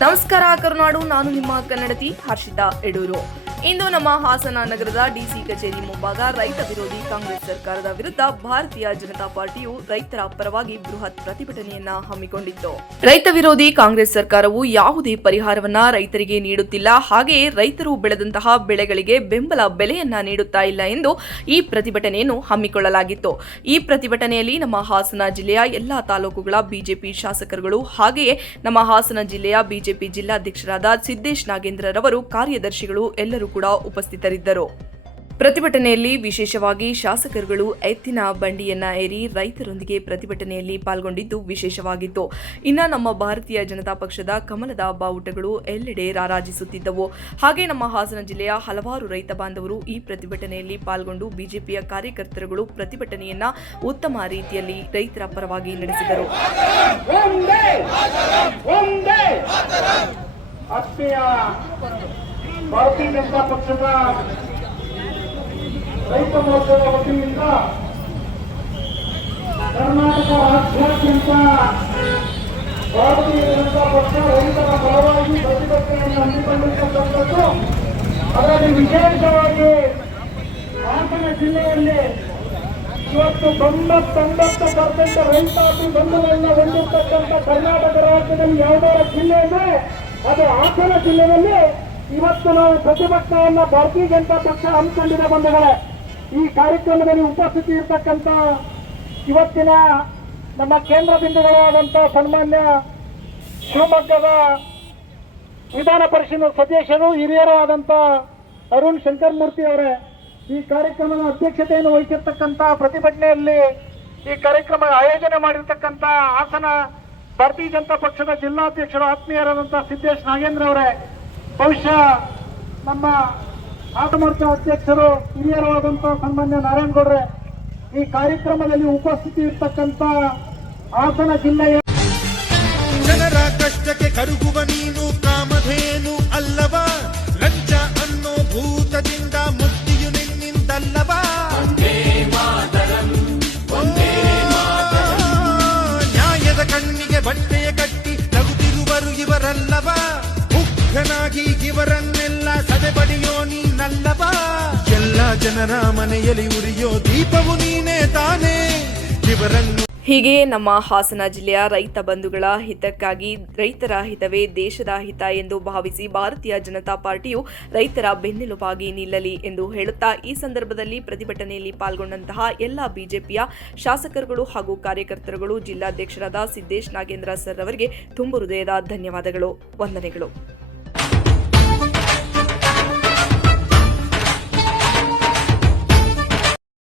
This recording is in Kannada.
ನಮಸ್ಕಾರ ಕರುನಾಡು ನಾನು ನಿಮ್ಮ ಕನ್ನಡತಿ ಹರ್ಷಿತಾ ಯಡೂರು ಇಂದು ನಮ್ಮ ಹಾಸನ ನಗರದ ಡಿಸಿ ಕಚೇರಿ ಮುಂಭಾಗ ರೈತ ವಿರೋಧಿ ಕಾಂಗ್ರೆಸ್ ಸರ್ಕಾರದ ವಿರುದ್ಧ ಭಾರತೀಯ ಜನತಾ ಪಾರ್ಟಿಯು ರೈತರ ಪರವಾಗಿ ಬೃಹತ್ ಪ್ರತಿಭಟನೆಯನ್ನ ಹಮ್ಮಿಕೊಂಡಿತ್ತು. ರೈತ ವಿರೋಧಿ ಕಾಂಗ್ರೆಸ್ ಸರ್ಕಾರವು ಯಾವುದೇ ಪರಿಹಾರವನ್ನ ರೈತರಿಗೆ ನೀಡುತ್ತಿಲ್ಲ. ಹಾಗೆಯೇ ರೈತರು ಬೆಳೆದಂತಹ ಬೆಳೆಗಳಿಗೆ ಬೆಂಬಲ ಬೆಲೆಯನ್ನ ನೀಡುತ್ತಾ ಇಲ್ಲ ಎಂದು ಈ ಪ್ರತಿಭಟನೆಯನ್ನು ಹಮ್ಮಿಕೊಳ್ಳಲಾಗಿತ್ತು. ಈ ಪ್ರತಿಭಟನೆಯಲ್ಲಿ ನಮ್ಮ ಹಾಸನ ಜಿಲ್ಲೆಯ ಎಲ್ಲಾ ತಾಲೂಕುಗಳ ಬಿಜೆಪಿ ಶಾಸಕರುಗಳು ಹಾಗೆಯೇ ನಮ್ಮ ಹಾಸನ ಜಿಲ್ಲೆಯ ಬಿಜೆಪಿ ಜಿಲ್ಲಾಧ್ಯಕ್ಷರಾದ ಸಿದ್ದೇಶ್ ನಾಗೇಂದ್ರರವರು ಕಾರ್ಯದರ್ಶಿಗಳು ಎಲ್ಲರೂ ಕೂಡ ಉಪಸ್ಥಿತರಿದ್ದರು. ಪ್ರತಿಭಟನೆಯಲ್ಲಿ ವಿಶೇಷವಾಗಿ ಶಾಸಕರುಗಳು ಎತ್ತಿನ ಬಂಡಿಯನ್ನ ಏರಿ ರೈತರೊಂದಿಗೆ ಪ್ರತಿಭಟನೆಯಲ್ಲಿ ಪಾಲ್ಗೊಂಡಿದ್ದು ವಿಶೇಷವಾಗಿತ್ತು. ಇನ್ನ ನಮ್ಮ ಭಾರತೀಯ ಜನತಾ ಪಕ್ಷದ ಕಮಲದ ಬಾವುಟಗಳು ಎಲ್ಲೆಡೆ ರಾರಾಜಿಸುತ್ತಿದ್ದವು. ಹಾಗೆ ನಮ್ಮ ಹಾಸನ ಜಿಲ್ಲೆಯ ಹಲವಾರು ರೈತ ಬಾಂಧವರು ಈ ಪ್ರತಿಭಟನೆಯಲ್ಲಿ ಪಾಲ್ಗೊಂಡು ಬಿಜೆಪಿಯ ಕಾರ್ಯಕರ್ತರುಗಳು ಪ್ರತಿಭಟನೆಯನ್ನ ಉತ್ತಮ ರೀತಿಯಲ್ಲಿ ರೈತರ ಪರವಾಗಿ ನಡೆಸಿದರು. ಆತ್ಮೀಯ ಭಾರತೀಯ ಜನತಾ ಪಕ್ಷದ ರೈತ ಮೋರ್ಚಾದ ವತಿಯಿಂದ ಕರ್ನಾಟಕ ರಾಜ್ಯಾದ್ಯಂತ ಭಾರತೀಯ ಜನತಾ ಪಕ್ಷ ರೈತರ ಪರವಾಗಿ ಪ್ರತಿಭಟನೆಯನ್ನು ಹಮ್ಮಿಕೊಂಡಿರ್ತಕ್ಕಂಥದ್ದು, ಅದರಲ್ಲಿ ವಿಶೇಷವಾಗಿ ಹಾಸನ ಜಿಲ್ಲೆಯಲ್ಲಿ ಇವತ್ತು ತೊಂಬತ್ತೊಂಬತ್ತು ಪರ್ಸೆಂಟ್ ರೈತಾಪಿ ಬಂಧುಗಳನ್ನ ಹೊಂದಿರತಕ್ಕಂಥ ಕರ್ನಾಟಕ ರಾಜ್ಯದಲ್ಲಿ ಯಾವುದಾರ ಜಿಲ್ಲೆ ಇದೆ ಅದು ಹಾಸನ ಜಿಲ್ಲೆಯಲ್ಲಿ ಇವತ್ತು ನಾವು ಪ್ರತಿಭಟನೆಯನ್ನ ಭಾರತೀಯ ಜನತಾ ಪಕ್ಷ ಹಮ್ಮಿಕೊಂಡಿದೆ ಬಂಧುಗಳೇ. ಈ ಕಾರ್ಯಕ್ರಮದಲ್ಲಿ ಉಪಸ್ಥಿತಿ ಇರತಕ್ಕಂಥ ಇವತ್ತಿನ ನಮ್ಮ ಕೇಂದ್ರ ಬಿಂದುಗಳಾದಂಥ ಸನ್ಮಾನ್ಯ ಶಿವಮೊಗ್ಗದ ವಿಧಾನ ಪರಿಷತ್ ಸದಸ್ಯರು, ಹಿರಿಯರು ಆದಂಥ ಅರುಣ್ ಶಂಕರಮೂರ್ತಿ ಅವರೇ, ಈ ಕಾರ್ಯಕ್ರಮದ ಅಧ್ಯಕ್ಷತೆಯನ್ನು ವಹಿಸಿರ್ತಕ್ಕಂಥ ಪ್ರತಿಭಟನೆಯಲ್ಲಿ ಈ ಕಾರ್ಯಕ್ರಮ ಆಯೋಜನೆ ಮಾಡಿರ್ತಕ್ಕಂಥ ಹಾಸನ ಭಾರತೀಯ ಜನತಾ ಪಕ್ಷದ ಜಿಲ್ಲಾಧ್ಯಕ್ಷರು, ಆತ್ಮೀಯರಾದಂಥ ಸಿದ್ದೇಶ್ ನಾಗೇಂದ್ರ ಅವರೇ ಬಹುಶಃ ನಮ್ಮ ಆಟ ಮೋರ್ಚಾ ಅಧ್ಯಕ್ಷರು ಹಿರಿಯರಾದಂತಹ ಸನ್ಮಾನ್ಯ ನಾರಾಯಣಗೌಡ್ರೆ ಈ ಕಾರ್ಯಕ್ರಮದಲ್ಲಿ ಉಪಸ್ಥಿತಿ ಇರ್ತಕ್ಕಂಥ ಹಾಸನ ಜಿಲ್ಲೆಯ ಜನರ ಕಷ್ಟಕ್ಕೆ ಕರುಗುವ ನೀನು ಕಾಮಧೇನು ಅಲ್ಲವ? ಲಂಚ ಅನ್ನೋ ಭೂತದಿಂದ ಮುಕ್ತಿಯು ನಿನ್ನಿಂದಲ್ಲವ? ನ್ಯಾಯದ ಕಣ್ಣಿಗೆ ಬಟ್ಟೆಯ ಕಟ್ಟಿ ನಗುತ್ತಿರುವರು ಇವರಲ್ಲವಾ? ಮುಗ್ಧನಾಗಿ ಇವರನ್ನೆಲ್ಲ ಸದೆಬಡಿಯೋ ನೀನಲ್ಲವಾ? ಎಲ್ಲ ಜನರ ಮನೆಯಲ್ಲಿ ಉರಿಯೋ ದೀಪವು ನೀನೇ ತಾನೇ. ಇವರನ್ನು ಹೀಗೆ ನಮ್ಮ ಹಾಸನ ಜಿಲ್ಲೆಯ ರೈತ ಬಂಧುಗಳ ಹಿತಕ್ಕಾಗಿ ರೈತರ ಹಿತವೇ ದೇಶದ ಹಿತ ಎಂದು ಭಾವಿಸಿ ಭಾರತೀಯ ಜನತಾ ಪಾರ್ಟಿಯು ರೈತರ ಬೆನ್ನೆಲುಬಾಗಿ ನಿಲ್ಲಲಿ ಎಂದು ಹೇಳುತ್ತಾ ಈ ಸಂದರ್ಭದಲ್ಲಿ ಪ್ರತಿಭಟನೆಯಲ್ಲಿ ಪಾಲ್ಗೊಂಡಂತಹ ಎಲ್ಲ ಬಿಜೆಪಿಯ ಶಾಸಕರುಗಳು ಹಾಗೂ ಕಾರ್ಯಕರ್ತರುಗಳು ಜಿಲ್ಲಾಧ್ಯಕ್ಷರಾದ ಸಿದ್ದೇಶ್ ನಾಗೇಂದ್ರ ಸರ್ ಅವರಿಗೆ ತುಂಬು ಹೃದಯದ ಧನ್ಯವಾದಗಳು, ವಂದನೆಗಳು.